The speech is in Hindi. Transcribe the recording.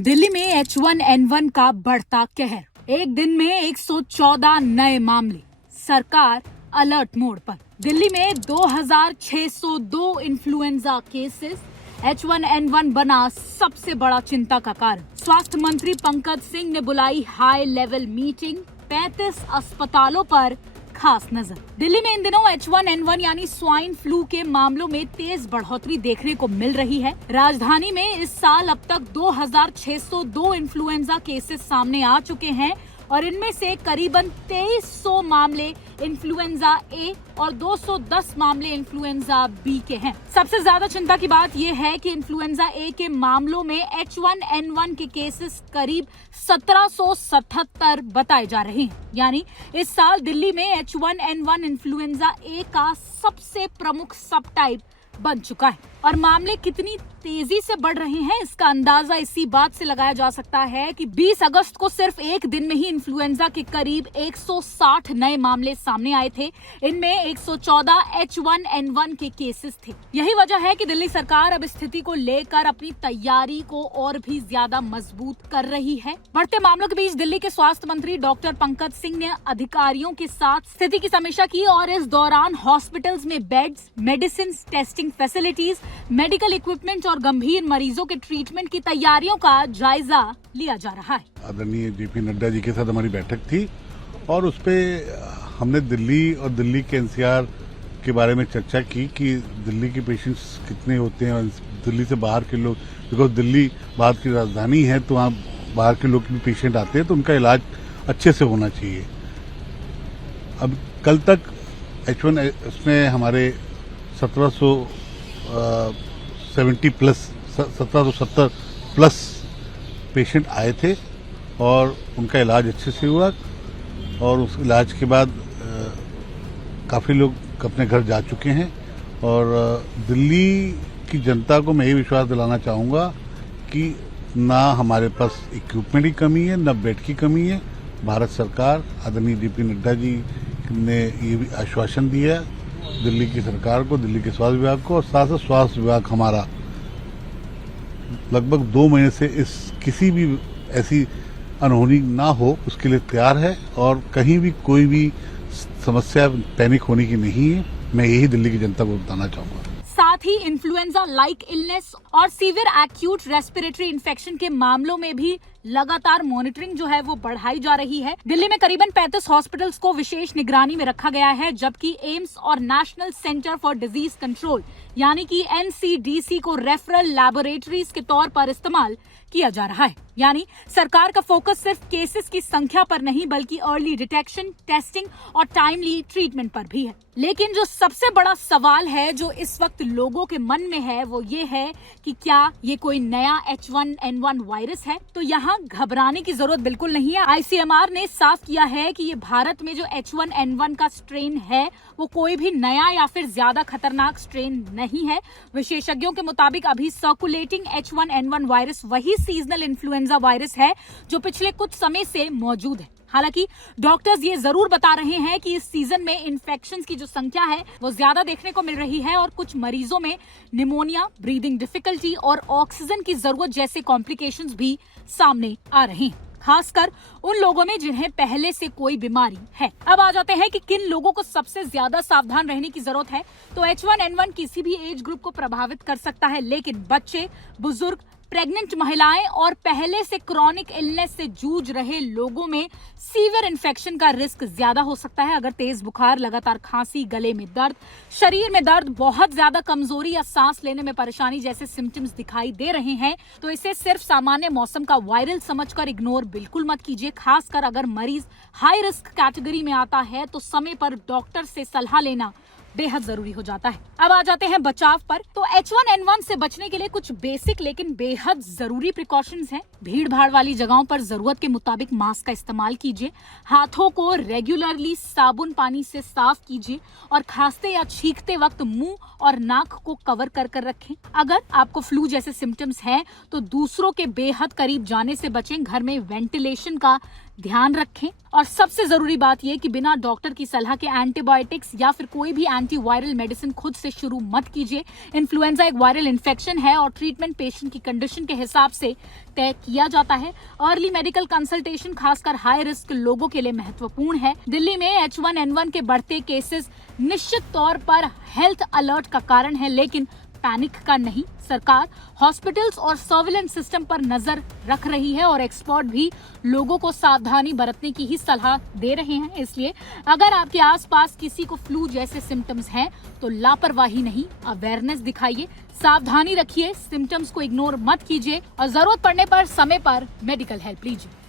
दिल्ली में H1N1 का बढ़ता कहर। एक दिन में 114 नए मामले, सरकार अलर्ट मोड पर। दिल्ली में 2602 इन्फ्लुएंजा केसेस। H1N1 बना सबसे बड़ा चिंता का कारण। स्वास्थ्य मंत्री पंकज सिंह ने बुलाई हाई लेवल मीटिंग। 35 अस्पतालों पर खास नजर। दिल्ली में इन दिनों H1N1 यानी स्वाइन फ्लू के मामलों में तेज बढ़ोतरी देखने को मिल रही है। राजधानी में इस साल अब तक 2602 इन्फ्लुएंजा केसेस सामने आ चुके हैं और इनमें से करीबन 2300 मामले इन्फ्लुएंजा ए और 210 मामले इन्फ्लुएंजा बी के हैं। सबसे ज्यादा चिंता की बात यह है कि इन्फ्लुएंजा ए के मामलों में H1N1 के केसेस करीब 1777 बताए जा रहे हैं। यानी इस साल दिल्ली में H1N1 इन्फ्लुएंजा ए का सबसे प्रमुख सब टाइप बन चुका है और मामले कितनी तेजी से बढ़ रहे हैं इसका अंदाजा इसी बात से लगाया जा सकता है कि 20 अगस्त को सिर्फ एक दिन में ही इन्फ्लुएंजा के करीब 160 नए मामले सामने आए थे। इनमें 114 H1N1 के केसेस थे। यही वजह है कि दिल्ली सरकार अब स्थिति को लेकर अपनी तैयारी को और भी ज्यादा मजबूत कर रही है। बढ़ते मामलों के बीच दिल्ली के स्वास्थ्य मंत्री डॉक्टर पंकज सिंह ने अधिकारियों के साथ स्थिति की समीक्षा की और इस दौरान हॉस्पिटल्स में beds, medicine, testing facilities, medical equipment और गंभीर मरीजों के ट्रीटमेंट की तैयारियों का जायजा लिया जा रहा है। आदरणीय जेपी नड्डा जी के साथ हमारी बैठक थी और उस पे हमने दिल्ली और दिल्ली के एनसीआर के बारे में चर्चा की कि दिल्ली के पेशेंट्स कितने होते हैं और दिल्ली से बाहर के लोग, बिकॉज दिल्ली भारत की राजधानी है तो वहाँ बाहर के लोग भी पेशेंट आते हैं तो उनका इलाज अच्छे से होना चाहिए। अब कल तक H1 उसमें हमारे 1770 प्लस पेशेंट आए थे और उनका इलाज अच्छे से हुआ और उस इलाज के बाद काफ़ी लोग अपने घर जा चुके हैं। और दिल्ली की जनता को मैं ये विश्वास दिलाना चाहूँगा कि ना हमारे पास इक्विपमेंट की कमी है, ना बेड की कमी है। भारत सरकार आदरणीय जेपी नड्डा जी ने ये भी आश्वासन दिया दिल्ली की सरकार को, दिल्ली के स्वास्थ्य विभाग को और साथ साथ स्वास्थ्य विभाग हमारा लगभग 2 महीने से इस किसी भी ऐसी अनहोनी ना हो उसके लिए तैयार है और कहीं भी कोई भी समस्या पैनिक होने की नहीं है। मैं यही दिल्ली की जनता को बताना चाहूंगा। साथ ही इन्फ्लुएंजा लाइक इलनेस और सीवियर एक्यूट रेस्पिरेटरी इन्फेक्शन के मामलों में भी लगातार मॉनिटरिंग जो है वो बढ़ाई जा रही है। दिल्ली में करीबन 35 हॉस्पिटल्स को विशेष निगरानी में रखा गया है, जबकि एम्स और national centre for disease control यानी कि NCDC को रेफरल लैबोरेटरीज के तौर पर इस्तेमाल किया जा रहा है। यानी सरकार का फोकस सिर्फ केसेस की संख्या पर नहीं बल्कि अर्ली डिटेक्शन, टेस्टिंग और टाइमली ट्रीटमेंट पर भी है। लेकिन जो सबसे बड़ा सवाल है जो इस वक्त लोगों के मन में है वो ये है कि क्या ये कोई नया H1N1 वायरस है। तो यहाँ घबराने की जरूरत बिल्कुल नहीं है। ICMR ने साफ किया है कि ये भारत में जो H1N1 का स्ट्रेन है वो कोई भी नया या फिर ज्यादा खतरनाक स्ट्रेन नहीं है। विशेषज्ञों के मुताबिक अभी सर्कुलेटिंग H1N1 वायरस वही सीजनल इन्फ्लुएंजा वायरस है जो पिछले कुछ समय से मौजूद है। हालांकि डॉक्टर्स ये जरूर बता रहे हैं कि इस सीजन में इन्फेक्शंस की जो संख्या है वो ज्यादा देखने को मिल रही है और कुछ मरीजों में निमोनिया, ब्रीदिंग डिफिकल्टी और ऑक्सीजन की जरूरत जैसे कॉम्प्लिकेशंस भी सामने आ रहे हैं, खासकर उन लोगों में जिन्हें पहले से कोई बीमारी है। अब आ जाते हैं कि किन लोगों को सबसे ज्यादा सावधान रहने की जरूरत है। तो H1N1 किसी भी एज ग्रुप को प्रभावित कर सकता है, लेकिन बच्चे, बुजुर्ग, प्रेग्नेंट महिलाएं और पहले से क्रॉनिक इलनेस से जूझ रहे लोगों में सीवियर इन्फेक्शन का रिस्क ज्यादा हो सकता है। अगर तेज बुखार, लगातार खांसी, गले में दर्द, शरीर में दर्द, बहुत ज्यादा कमजोरी या सांस लेने में परेशानी जैसे सिम्टम्स दिखाई दे रहे हैं तो इसे सिर्फ सामान्य मौसम का वायरल समझकर इग्नोर बिल्कुल मत कीजिए। खासकर अगर मरीज हाई रिस्क कैटेगरी में आता है तो समय पर डॉक्टर से सलाह लेना बेहद जरूरी हो जाता है। अब आ जाते हैं बचाव पर। तो H1N1 से बचने के लिए कुछ बेसिक लेकिन बेहद जरूरी प्रिकॉशंस हैं। भीड़ भाड़ वाली जगहों पर जरूरत के मुताबिक मास्क का इस्तेमाल कीजिए, हाथों को रेगुलरली साबुन पानी से साफ कीजिए और खांसते या छींकते वक्त मुंह और नाक को कवर कर रखें। अगर आपको फ्लू जैसे सिम्टम्स हैं तो दूसरों के बेहद करीब जाने से बचें। घर में वेंटिलेशन का ध्यान रखें और सबसे जरूरी बात यह कि बिना डॉक्टर की सलाह के एंटीबायोटिक्स या फिर कोई भी एंटीवायरल मेडिसिन खुद से शुरू मत कीजिए। इन्फ्लुएंजा एक वायरल इन्फेक्शन है और ट्रीटमेंट पेशेंट की कंडीशन के हिसाब से तय किया जाता है। अर्ली मेडिकल कंसल्टेशन खासकर हाई रिस्क लोगों के लिए महत्वपूर्ण है। दिल्ली में H1N1 के बढ़ते केसेस निश्चित तौर पर हेल्थ अलर्ट का कारण है, लेकिन पैनिक का नहीं। सरकार हॉस्पिटल्स और सर्विलेंस सिस्टम पर नजर रख रही है और एक्सपर्ट भी लोगों को सावधानी बरतने की ही सलाह दे रहे हैं। इसलिए अगर आपके आसपास किसी को फ्लू जैसे सिम्टम्स हैं तो लापरवाही नहीं, अवेयरनेस दिखाइए, सावधानी रखिए, सिम्टम्स को इग्नोर मत कीजिए और जरूरत पड़ने पर समय पर मेडिकल हेल्प लीजिए।